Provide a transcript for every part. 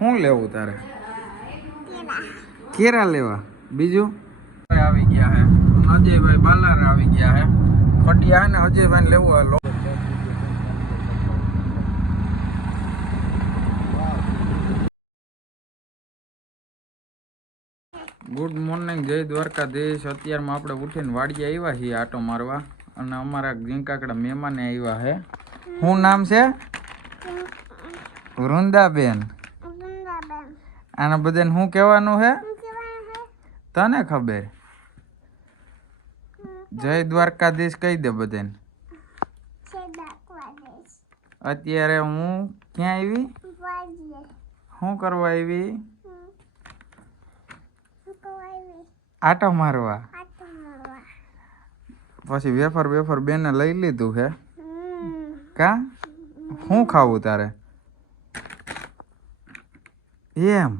શું લેવું તારે? કેરા લેવા. બીજું આવી ગયા હે અજયભાઈ બાલાર આવી ગયા હે ખડિયા ને અજયભાઈ લેવું. ગુડ મોર્નિંગ, જય દ્વારકાધીશ. અત્યારમાં આપણે ઉઠીને વાડીએ આવ્યા છીએ આટો મારવા અને અમારા ઝીંકાકડા મહેમાને આવ્યા હે. શું નામ છે? વૃંદાબેન. આના બધાને શું કહેવાનું હે તને ખબર? જય દ્વારકાધીશ કહી દે બધાને. અત્યારે હું ક્યાં આવી? શું કરવા આવી? આટો મારવા. પછી વેફર બેને લઈ લીધું હે કા? શું ખાવું તારે? એમ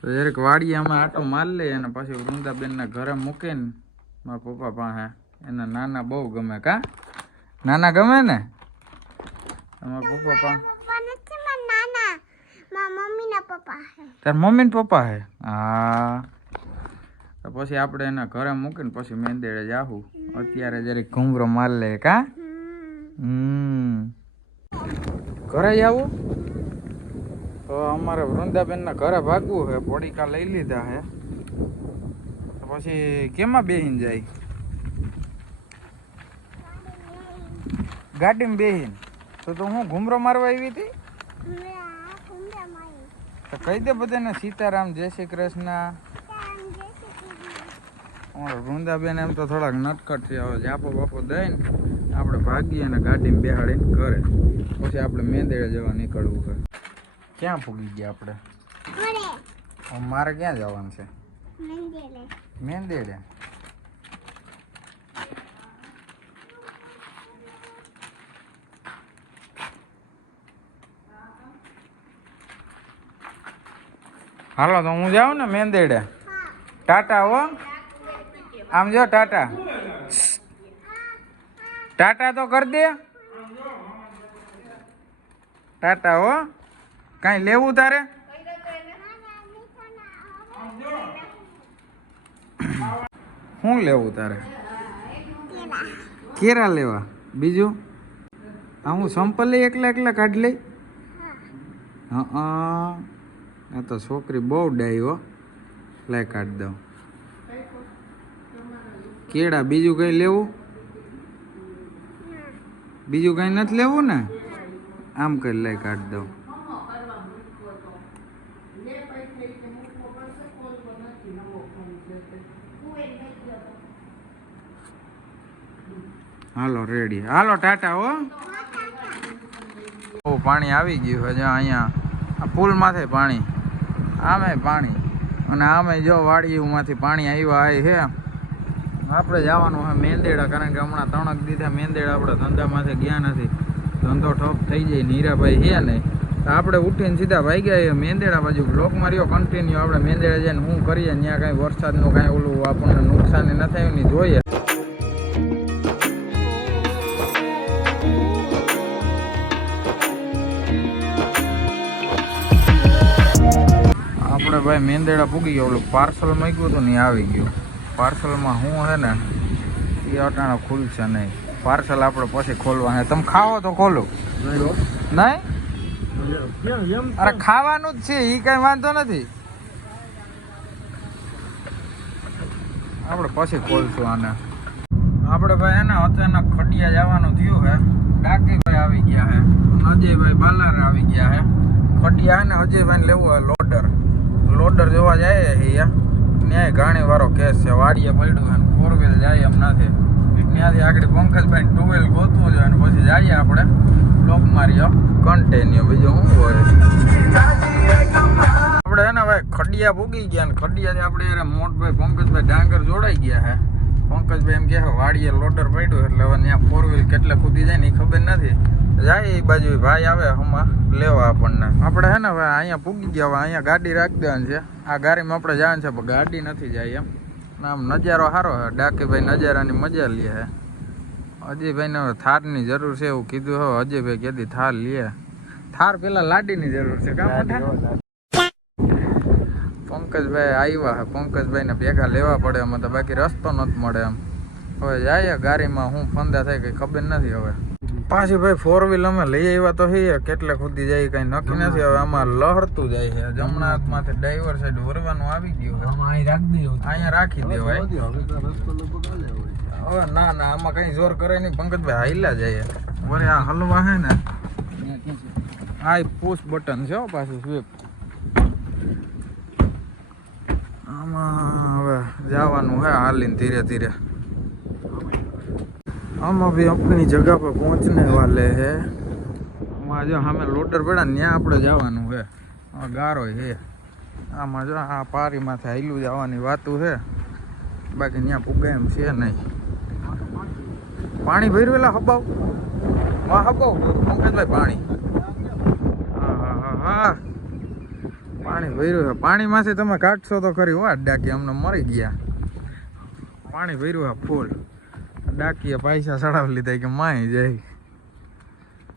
તો જરીક વાડીએ અમે આટો માર લઈએ અને પછી વૃંદાબેનના ઘરે મૂકીને મારા પપ્પા પાસે. એના નાના બહુ ગમે કા? નાના ગમે ને અમારા પપ્પા પાસે? તાર મમ્મી ને પપ્પા હે? હા. તો પછી આપણે એના ઘરે મૂકીને પછી મેંદેડે જાહું. અત્યારે જરીક ઘૂમરો માર લે કા? ઘરે જાવું તો અમારે વૃંદાબેનના ઘરે ભાગવું છે. પડીકા લઈ લીધા હે તો પછી કેમાં બેહીને જાય? ગાડીમાં બેહીને. તો તું હું ઘૂમરો મારવા આવી હતી? તો કહી દે બધાને સીતારામ, જય શ્રી કૃષ્ણ. અમારા વૃંદાબેન એમ તો થોડાક નટખટ છે. હવે જાપો બાપો દઈને આપણે ભાગીએ અને ગાડીમાં બેહાડીને ઘરે પછી આપણે મેંદેડે જવા નીકળવું છે. ક્યાં પૂગી ગયા આપણે? મારે ક્યાં જવાનું છે? મેંદેડે. હાલો તો હું જાઉં ને મેંદેડે. ટાટા હો. આમ જો ટાટા. ટાટા તો કરી દે. ટાટા હો. કાંઈ લેવું તારે? શું લેવું તારે? કેરા લેવા. બીજું હું સંપલ એકલા કાઢી લઈ. હા આ તો છોકરી બહુ ડાઈ હો. લાય કાઢી દઉં કેળા. બીજું કઈ લેવું? બીજું કઈ નથી લેવું ને? આમ કરી લાય કાઢી દઉં. હાલો રેડી. હાલો ટાટા હો. બહુ પાણી આવી ગયું હજુ અહીંયા પુલ માથે પાણી, આમે પાણી અને આમે જો વાડીઓમાંથી પાણી આવ્યા છે. આપણે જવાનું છે મેંદેડા, કારણ કે હમણાં 3 દીધા મેંદેડા આપણે ધંધામાંથી ગયા નથી. ધંધો ઠપ થઈ જાય. નીરાભાઈ છે નહીં તો આપણે ઉઠીને સીધા ભાગ્યા મેંદેડા બાજુ. બ્લોક માર્યો કન્ટિન્યુ. આપણે મેંદેડા જઈને શું કરીએ, ત્યાં કાંઈ વરસાદનું કાંઈ ઓલું આપણને નુકસાની ન થાય એની જોઈએ. આપણે ભાઈ મેંદેડા પૂગી ગયો. ઓલું પાર્સલ મૂક્યું હતું ને આવી ગયું. પાર્સલમાં શું છે ને એ અટાણા ખુલશે નહીં. પાર્સલ આપણે પછી ખોલવા છે. તમે ખાવો તો ખોલો. નહીં અરે ખાવાનું જ છે એ કઈ વાંધો નથી. આપણે પછી ખોલશું આને. આપણે ભાઈ એને અચાનક ખડિયા જવાનું થયું છે. ડાકીભાઈ આવી ગયા છે, અજયભાઈ બાલાર આવી ગયા છે. ખડિયા ને અજયભાઈ લેવું હોય લોડર જોવા જાય છે. ન્યાય ઘાણી વાળો કેસ છે. વાડીએ પડ્યું અને 4 વ્હીલ જાય એમ નથી. ત્યાંથી આગળ પંકજભાઈ 2 વ્હીલ ગોતવું જોઈએ અને પછી જઈએ આપણે બ્લોક માર્યો કન્ટિન્યુ. બીજું શું હોય? આપણે એને ભાઈ ખડિયા પૂગી ગયા ને ખડિયાથી આપણે યાર મોટભાઈ પંકજભાઈ ડાંગર જોડાઈ ગયા છે. પંકજભાઈ એમ કહે વાડીએ લોડર પડ્યું એટલે હવે ત્યાં 4 વ્હીલ કેટલે કૂદી જાય ને એ ખબર નથી. જાય એ બાજુ ભાઈ આવે હમણાં લેવા આપણને. આપણે હે ને ભાઈ અહીંયા પૂગી ગયા. હવે અહીંયા ગાડી રાખી દેવાની છે. આ ગાડીમાં આપણે જવાનું છે પણ ગાડી નથી જાય એમ. આમ નજારો સારો છે. ડાકીભાઈ નજારાની મજા લે છે. અજયભાઈને હવે થારની જરૂર છે એવું કીધું. હવે અજયભાઈ કીધી થાર લે થાર પેલા લાડીની જરૂર છે કામ મોટા પંકજભાઈ આવ્યા હે પંકજભાઈ ને ભેગા લેવા પડે એમાં તો બાકી રસ્તો નથી મળે એમ હવે જાય ગાડીમાં હું ફંદા થાય કઈ ખબર નથી હવે પાછી ભાઈ 4 વ્હીલ અમે લઈ આવ્યા તો હે કેટલે સુધી જાય કઈ નક્કી નથી હવે આમાં લહરતું જાય છે જમણા હાથમાંથી ડ્રાઈવર સાઈડ વરવાનું આવી ગયું અહીંયા રાખી દેવાય હવે ના ના આમાં કઈ જોર કરે નહીં પંકજભાઈ હાઈલા જાય વરે આ હલવા હે ને આ પુશ બટન છે પાછું સ્વીપ આમાં હવે જવાનું હે હાલીને ધીરે ધીરે हम अभी अपनी जगह पर पहुंचने वाले हैं वहाँ जो हमें लोडर पड़ा ત્યાં આપણે જવાનું છે ગારો છે આમાં જો આ પારીમાંથી હાઈલું જવાની વાતું છે બાકી ત્યાં પુગાય એમ છે નહીં પાણી ભર્યું એલા હબાવ વાહ હબાવ પંકજભાઈ પાણી હા પાણી ભર્યું છે પાણીમાંથી તમે કાઢશો તો ખરી વાત ડાકી અમને મરી ગયા પાણી ભર્યું છે ફૂલ ડાકીએ પૈસા ચડાવી લીધા કે માય જાય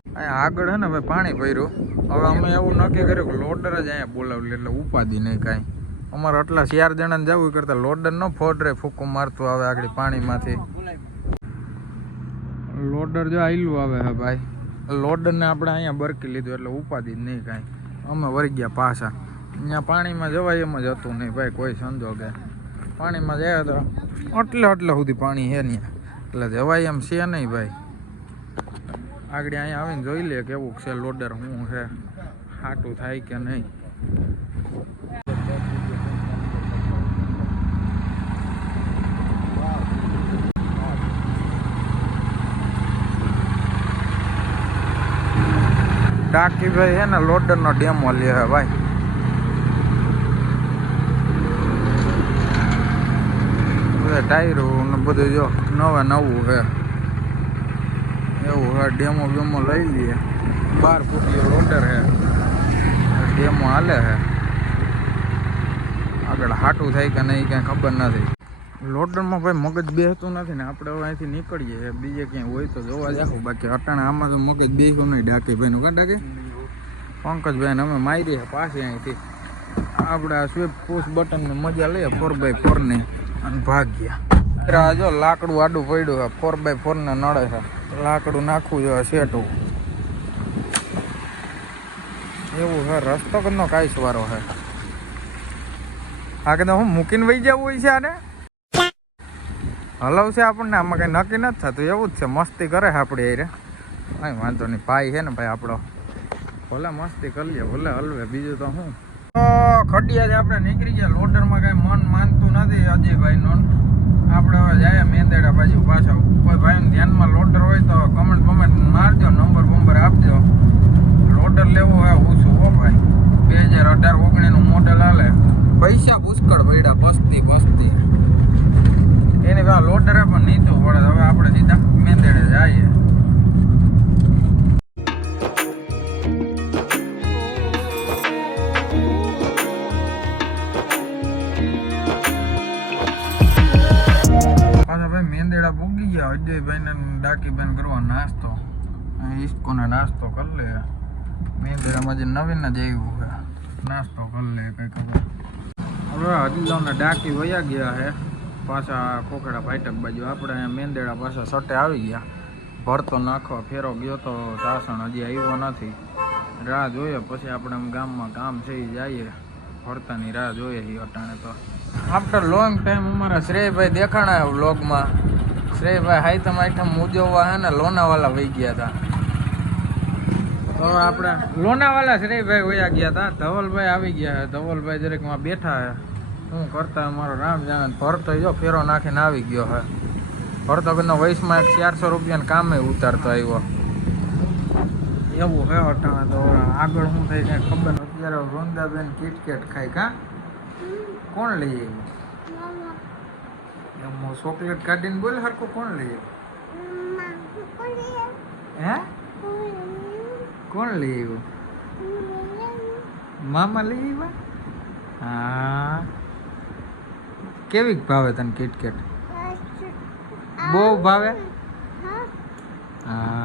અહીંયા આગળ હે ને ભાઈ પાણી ભર્યું હવે અમે એવું નક્કી કર્યું કે લોડર જ અહીંયા બોલાવી એટલે ઉપાધિ નહીં કાંઈ અમારે આટલા 4 જણાને જવું કરતા લોડર ન ફોડરે ફૂકું મારતું આવે આગળ પાણીમાંથી લોડર જો આયલું આવે હે ભાઈ લોડરને આપણે અહીંયા બરકી લીધું એટલે ઉપાધિ જ નહીં કાંઈ અમે વળી ગયા પાછા અહીંયા પાણીમાં જવાય એમ જ હતું નહીં ભાઈ કોઈ સંજોગે પાણીમાં જાય તો આટલા સુધી પાણી છે ત્યાં એટલે જવાય એમ છે નહીં ભાઈ આગળ અહીંયા આવીને જોઈ લે કેવું છે લોડર શું છે હાટું થાય કે નહીં ડાકી ભાઈ હે ને લોડર નો ડેમો લે હે ભાઈ ટાયરું ને બધું જો નવું છે એવું હે ડેમો બેમો લઈ લઈએ 12 ફૂટની લોડર હે ડેમો હાલે હે આગળ હાટું થાય કે નહીં કાંઈ ખબર નથી લોડરમાં ભાઈ મગજ બેસતું નથી ને આપણે હવે અહીંથી નીકળીએ બીજે ક્યાંય હોય તો જોવા જાવ બાકી અટાણે આમાં તો મગજ બેસું નહીં ડાકી ભાઈનું કાં ડાકી પંકજભાઈને અમે મારી છે પાછી અહીંથી આપણે આ સ્વીપ પુશ બટનની મજા લઈએ 4x4 ની અને ભાગ્યા જો લાકડું આડું પડ્યું છે 4x4 ને નડે છે લાકડું નાખવું જોઈએ સેટું એવું છે રસ્તો કનો કાંઈ સવારો છે આ કદાચ હું મૂકીને વહી જવું હોય છે આને હલવશે આપણને આમાં કંઈ નક્કી નથી થતું એવું જ છે મસ્તી કરે છે આપણે એ રે કાંઈ વાંધો નહીં ભાઈ છે ને ભાઈ આપણો ભલે મસ્તી કરી લે ભલે હલવે બીજું તો શું ખડિયાથી આપણે નીકળી ગયા લોડરમાં કાંઈ મન માનતું નથી અજયભાઈ નો આપણે હવે જાય મેંદેડા બાજુ પાછા કોઈ ભાઈને ધ્યાનમાં લોડર હોય તો કમેન્ટ મારજો નંબર આપજો લોડર લેવો હોય ઓછું હો ભાઈ 2018-19 નું મોડેલ હાલે પૈસા પુષ્કળ પડ્યા પસ્તી એની વાત લોડર પણ નીચું પડે હવે આપણે સીધા મેંદેડે જઈએ મેંદેડા પૂગી ગયા અજયભાઈ ને ડાકીભાઈ કરવા નાસ્તો ઈસ્કોને નાસ્તો કરી લે મેંદેડામાં જે નવીન જ આવ્યું છે નાસ્તો કરી લે કઈ ખબર હવે અજયભાઈ ને ડાકી વયા ગયા છે પાછા ખોખડા ફાટક બાજુ આપણે અહીંયા મેંદેડા પાછા સટે આવી ગયા ભરતો નાખવા ફેરો ગયો તો સાસણ હજી આવ્યો નથી રાહ જોઈએ પછી આપણે ગામમાં કામ થઈ જઈએ ભરતાની રાહ જોઈએ છીએ અટાણે તો આફ્ટર લોંગ ટાઈમ અમારા શ્રેયભાઈ દેખાણા વ્લોગમાં શ્રેયભાઈ હાઈતમ આઈટમ ઉજવવા હે ને લોનાવાલા વહી ગયા હતા તો આપણે લોનાવાલા શ્રેયભાઈ વયા ગયા હતા ધવલભાઈ આવી ગયા છે ધવલભાઈ દરેકમાં બેઠા છે શું કરતા અમારો રામ જાણે ભરતો જો ફેરો નાખીને આવી ગયો છે ભરતો કદનો વયસમાં 400 રૂપિયાને કામે ઉતારતો આવ્યો એવું હે અટાણે તો આગળ શું થાય કાંઈ ખબર નથી અત્યારે વૃંદાબેન કિટકેટ ખાય કા કોણ લઈ આવ્યું ચોકલેટ કાઢીને બોલ હરકો કોણ લઈ આવ્યું હે કોણ લઈ આવ્યું મામા લઈ આવ્યા હા કેવી ભાવે તને કિટકેટ બહુ ભાવે હા